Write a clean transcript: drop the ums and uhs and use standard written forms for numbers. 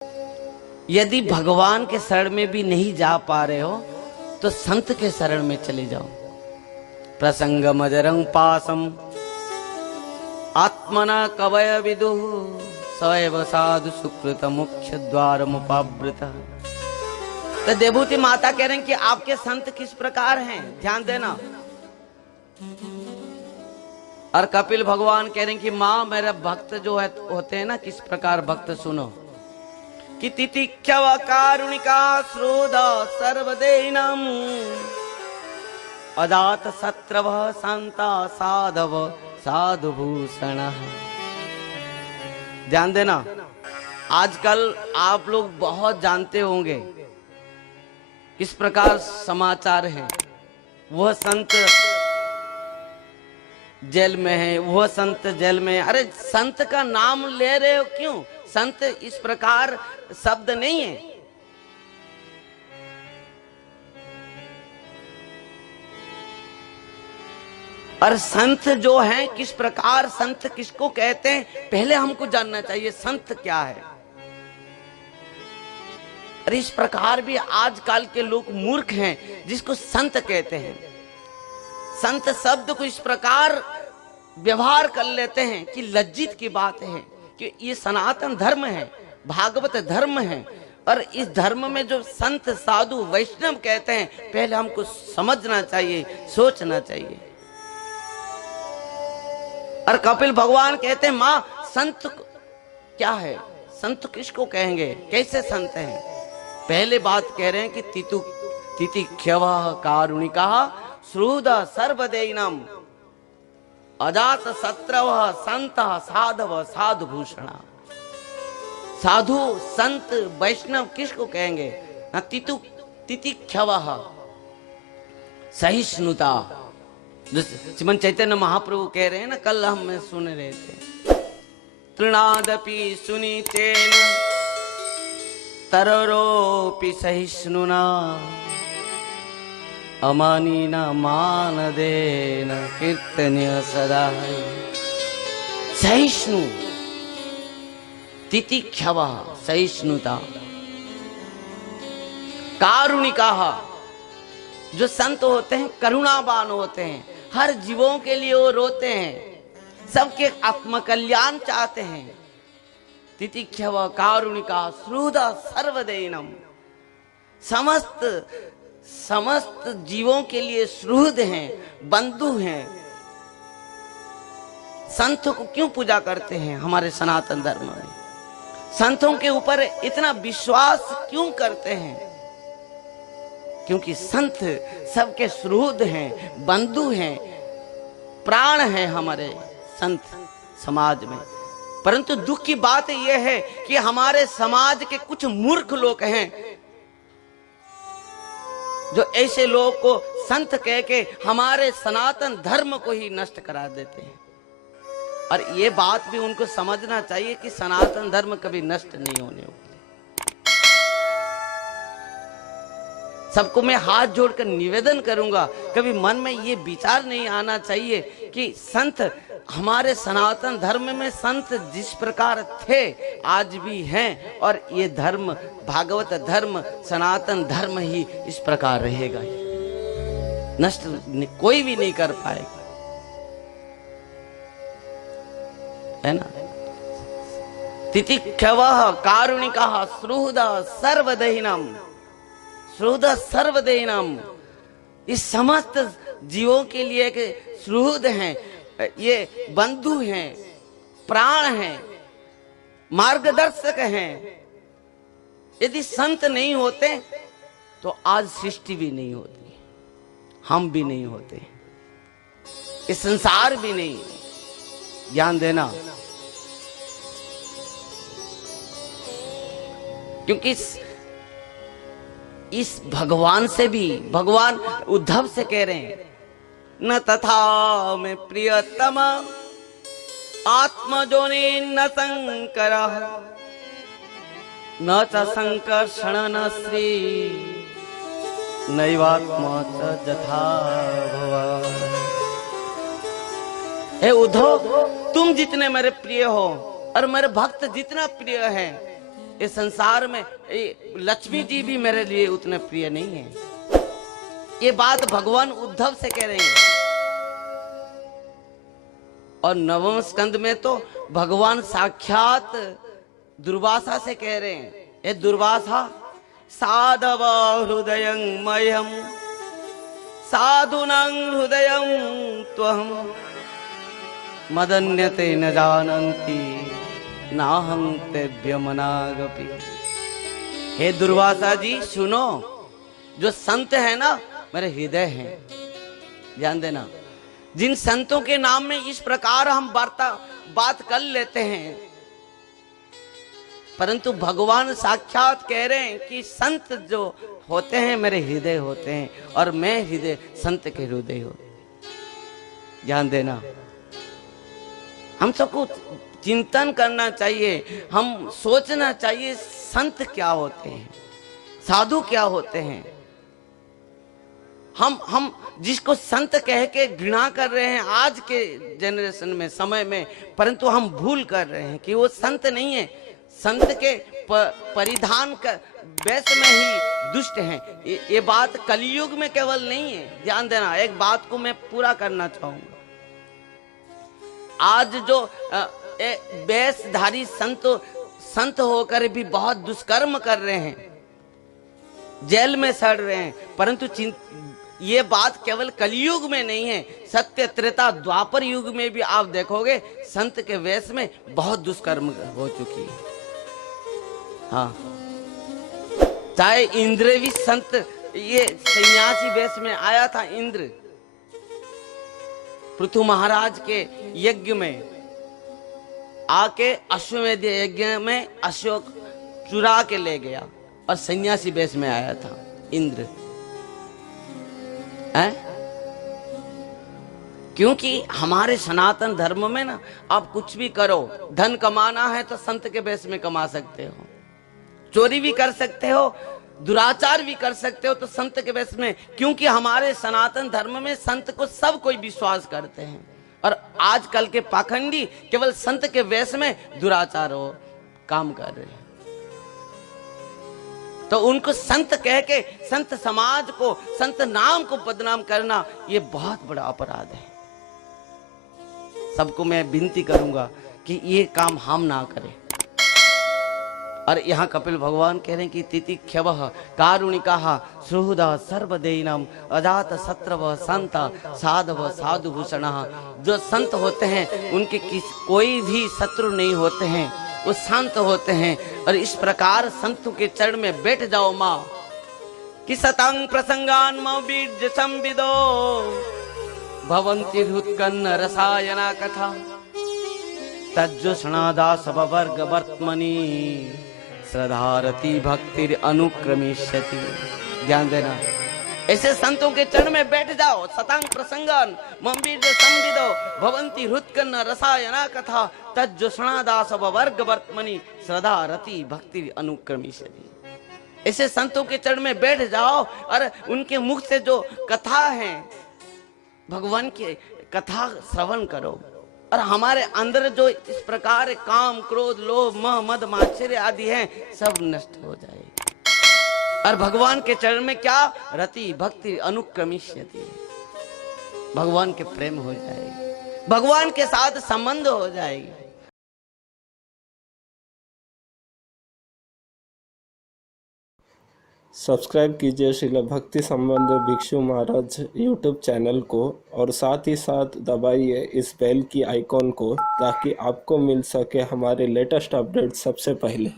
यदि भगवान के शरण में भी नहीं जा पा रहे हो तो संत के शरण में चले जाओ। प्रसंग मजरंग पासम आत्मना कवय विदु सैव साधु सुकृत मुख्य द्वार मुपावृत। तो देवभूति माता कह रहे हैं कि आपके संत किस प्रकार हैं, ध्यान देना। और कपिल भगवान कह रहे हैं कि माँ मेरे भक्त जो है होते हैं ना, किस प्रकार भक्त सुनो कि तितिक्षव कारुणिका श्रोध सर्वदेनम अदात सत्रव शांता साधव साधु भूषण। ध्यान देना, आजकल आप लोग बहुत जानते होंगे किस प्रकार समाचार हैं। वह संत जेल में है, वह संत जेल में है। अरे संत का नाम ले रहे हो क्यों? संत इस प्रकार शब्द नहीं है। और संत जो है किस प्रकार, संत किसको कहते हैं पहले हमको जानना चाहिए, संत क्या है। अरे इस प्रकार भी आजकल के लोग मूर्ख हैं जिसको संत कहते हैं। संत शब्द को इस प्रकार व्यवहार कर लेते हैं कि लज्जित की बात है कि ये सनातन धर्म है, भागवत धर्म है। और इस धर्म में जो संत साधु वैष्णव कहते हैं पहले हमको समझना चाहिए, सोचना चाहिए। और कपिल भगवान कहते हैं माँ संत क्या है, संत किसको कहेंगे, कैसे संत हैं। पहले बात कह रहे हैं कि तितिक्षव कारुणिका श्रुद सर्वदेनम अजात सत्रव संत साधव साधु भूषण। साधु संत वैष्णव किसको कहेंगे ना, तितिक्षव सहिष्णुता। श्रीमन चैतन्य महाप्रभु कह रहे हैं ना, कल हम सुन रहे थे, तृणादपि सुनीतेन तररोपि सहिष्णुना अमानीना मानदेन कीर्तनीय सदा। सहिष्णु, तितिक्षव सहिष्णुता। कारुणिका, जो संत होते हैं करुणावान होते हैं, हर जीवों के लिए वो रोते हैं, सबके आत्मकल्याण चाहते हैं। तितिक्षव कारुणिका श्रुद सर्वदेनम, समस्त जीवों के लिए सुहृद हैं, बंधु हैं। संतों को क्यों पूजा करते हैं हमारे सनातन धर्म में? संतों के ऊपर इतना विश्वास क्यों करते हैं? क्योंकि संत सबके सुहृद हैं, बंधु हैं, प्राण हैं हमारे संत समाज में। परंतु दुख की बात यह है कि हमारे समाज के कुछ मूर्ख लोग हैं जो ऐसे लोग को संत कह के हमारे सनातन धर्म को ही नष्ट करा देते हैं। और ये बात भी उनको समझना चाहिए कि सनातन धर्म कभी नष्ट नहीं होने वाला। सबको मैं हाथ जोड़कर निवेदन करूंगा, कभी मन में ये विचार नहीं आना चाहिए कि संत हमारे सनातन धर्म में संत जिस प्रकार थे आज भी हैं, और ये धर्म भागवत धर्म सनातन धर्म ही इस प्रकार रहेगा, नष्ट कोई भी नहीं कर पाएगा, है ना। तितिक्षव कारुणिका श्रुद सर्वदेहिनम, श्रुद सर्वदेहिनम। इस समस्त जीवों के लिए एक सुहृद हैं, ये बंधु हैं, प्राण हैं, मार्गदर्शक हैं। यदि संत नहीं होते तो आज सृष्टि भी नहीं होती, हम भी नहीं होते, ये संसार भी नहीं। ध्यान देना, क्योंकि इस भगवान से भी, भगवान उद्धव से कह रहे हैं न तथा में प्रियतम आत्मजोनि न शंकर न च संकर्षण न श्री नैवात्मा च जथा भव। हे उद्धव, तुम जितने मेरे प्रिय हो और मेरे भक्त जितना प्रिय है, इस संसार में लक्ष्मी जी भी मेरे लिए उतने प्रिय नहीं है। ये बात भगवान उद्धव से कह रहे हैं। और नवम स्कंद में तो भगवान साक्षात दुर्वासा से कह रहे हैं, ये दुर्वासा साधव हृदयं मह्यं साधुनां हृदयं त्वहं मदन्यते न जानन्ति नाहं तेभ्यमनागपि। हे दुर्वासा जी सुनो, जो संत है ना मेरे हृदय हैं, ध्यान देना। जिन संतों के नाम में इस प्रकार हम बात कर लेते हैं, परंतु भगवान साक्षात कह रहे हैं कि संत जो होते हैं मेरे हृदय होते हैं, और मैं हृदय संत के हृदय हो। ध्यान देना, हम सबको चिंतन करना चाहिए, हम सोचना चाहिए संत क्या होते हैं, साधु क्या होते हैं। हम जिसको संत कह के घृणा कर रहे हैं आज के जनरेशन में, समय में, परंतु हम भूल कर रहे हैं कि वो संत नहीं है। संत के परिधान का वेश में ही दुष्ट हैं। ये बात कलयुग में केवल नहीं है, ध्यान देना। एक बात को मैं पूरा करना चाहूंगा। आज जो वेशधारी संत होकर भी बहुत दुष्कर्म कर रहे हैं, जेल में सड़ रहे हैं, परंतु ये बात केवल कलयुग में नहीं है, सत्य त्रेता द्वापर युग में भी आप देखोगे संत के वेश में बहुत दुष्कर्म हो चुकी है। हाँ, चाहे इंद्र भी संत, ये सन्यासी वेश में आया था इंद्र, पृथु महाराज के यज्ञ में आके अश्वमेध यज्ञ में अशोक चुरा के ले गया, और सन्यासी वेश में आया था इंद्र। क्योंकि हमारे सनातन धर्म में ना, आप कुछ भी करो, धन कमाना है तो संत के वेश में कमा सकते हो, चोरी भी कर सकते हो, दुराचार भी कर सकते हो तो संत के वेश में। क्योंकि हमारे सनातन धर्म में संत को सब कोई विश्वास करते हैं, और आजकल के पाखंडी केवल संत के वेश में दुराचार हो काम कर रहे हैं। तो उनको संत कह के संत समाज को, संत नाम को बदनाम करना, ये बहुत बड़ा अपराध है। सबको मैं विनती करूंगा कि ये काम हम ना करें। और यहाँ कपिल भगवान कह रहे हैं कि तितिक्षवः कारुणिकाः सुहृदः सर्वदेहिनां अजात शत्रवः संत साधवः साधुभूषणः। जो संत होते हैं उनके कोई भी शत्रु नहीं होते हैं, वो शांत होते हैं। और इस प्रकार संतों के चरण में बैठ जाओ माँ कि सतंग प्रसंगान मौबीज संविदो भवन्ति हृत्कन्न रसायना कथा तज्जोषणादास वर्ग वर्तमनि श्रद्धारति भक्ति अनुक्रमिष्यति। ध्यान देना, ऐसे संतों के चरण में बैठ जाओ। सतांग प्रसंगन मम्बीर संविदो भवन्ति हृत्कन्न रसायना कथा तज्जोषणादास वर्ग वर्तमनि श्रद्धारति भक्ति अनुक्रमिष्यति। ऐसे संतों के चरण में बैठ जाओ और उनके मुख से जो कथा है, भगवान की कथा श्रवण करो, और हमारे अंदर जो इस प्रकार काम क्रोध लोभ मोह मद मात्सर्य आदि हैं, सब नष्ट हो जाएगी। और भगवान के चरण में क्या रति भक्ति अनुक्रमिष्यति, भगवान के प्रेम हो जाएगी, भगवान के साथ संबंध हो जाएगी। सब्सक्राइब कीजिए श्रील भक्ति संबंध भिक्षु महाराज यूट्यूब चैनल को, और साथ ही साथ दबाइए इस बेल की आइकॉन को, ताकि आपको मिल सके हमारे लेटेस्ट अपडेट सबसे पहले।